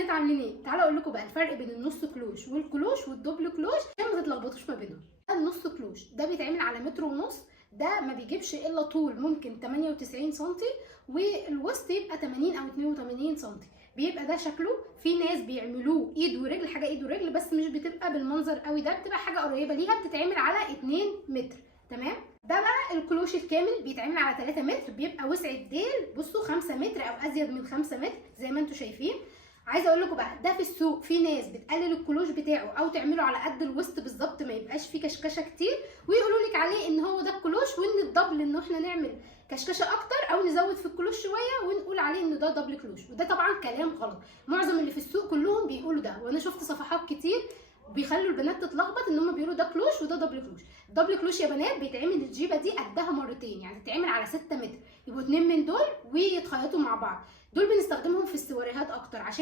بنات عاملين ايه؟ تعالوا اقول لكم بقى الفرق بين النص كلوش والكلوش والدبل كلوش عشان ما تتلخبطوش ما بينهم. النص كلوش ده بيتعمل على متر ونص، ده ما بيجيبش الا طول ممكن 98 سم والوسط يبقى 80 او 82 سم. بيبقى ده شكله. في ناس بيعملوه ايد ورجل، حاجه ايد ورجل، بس مش بتبقى بالمنظر قوي ده، بتبقى حاجه قريبه ليها، بتتعمل على 2 متر. تمام. ده بقى الكلوش الكامل بيتعمل على 3 متر، بيبقى وسع الديل بصوا 5 متر او ازيد من 5 متر زي ما انتم شايفين. عايزه اقول لكم بقى ده في السوق في ناس بتقلل الكلوش بتاعه او تعمله على قد الوسط بالظبط، ما يبقاش فيه كشكشه كتير، ويقولوا لك عليه ان هو ده الكلوش، وان الدبل ان احنا نعمل كشكشه اكتر او نزود في الكلوش شويه ونقول عليه ان ده دبل كلوش. وده طبعا كلام غلط، معظم اللي في السوق كلهم بيقولوا ده، وانا شفت صفحات كتير بيخلوا البنات تتلخبط ان هم بيقولوا ده كلوش وده دبل كلوش. الدبل كلوش يا بنات بيتعمل الجيبه دي قدها مرتين، يعني تتعمل على 6 متر، يبقوا 2 من دول ويتخيطوا مع بعض. دول بنستخدمهم في السواريهات اكتر عشان